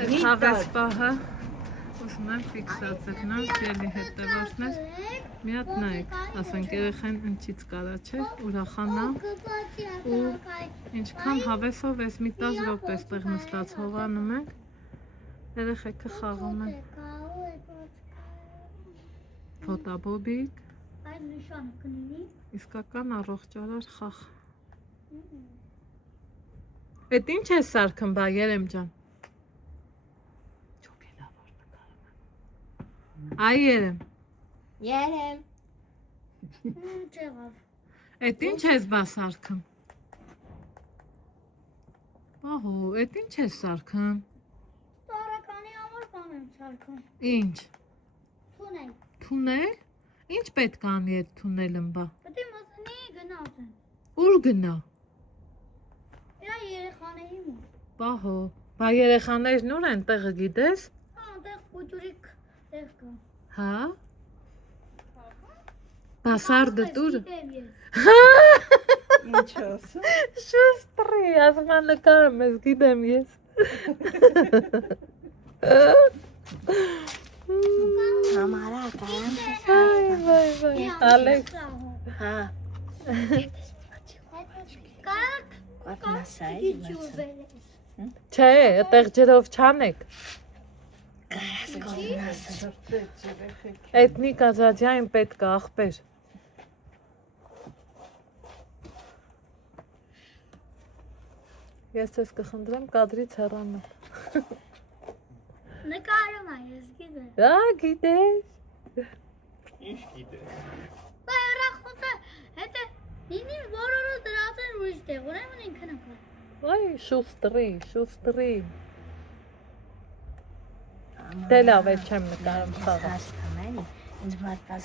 Հավես պահը ուզում եմ ֆիքսացել նոր ելի հետևորդներ մի հատ նայեք, ասենք երեխան ընչից կարա չէ, ուրախանա ու ինչքան հավեսով ես մի 10 րոպե ստեղ նստած հողանում եք, երեխեքը խաղում են ֆոտաբոբիկ, իսկական առողջարար խաղ։ Էդ ինչ է սարքն բա Երեմ ջան։ Այ Երեմ։ Երեմ։ Էդ ինչ ես բա սարքն։ Ահո, էդ ինչ ես սարքն։ Տարականի համար բան եմ սարքում։ Ինչ։ Թունել։ Թունել։ Ինչ պետք է անի այդ թունելն բա։ Պետք է մտնի գնացեն։ Ուր գնա։ Իրա երեխաների մոտ։ Բահո, բա երեխաներն ուր են տեղը գիտես։ Այնտեղ կուտուրիկ տեղ կա։ Հա։ Բա սարդը դուր։ Ինչ ասում։ Շուստրի, ասում եմ նկարում ես, գիտեմ ես։ Համարա կայան Վայ, Ալեքս։ Հա։ Չէ, այդտեղ ջրով չանեք։ Էթնիկ ազատյային պետք է աղբեր։ Ես ես կխնդրեմ կադրից հեռանալ։ Նկարում է, ես գիտեմ։ Դա գիտես։ Ինչ գիտես։ Բա հեռախոսը հետը ինին որորը դրած են ուրիշ տեղ, ուրեմն ինքն է կա։ Վայ, շուստրի։ Դե լավ է չեմ նկարում խաղը։ Ինձ վատված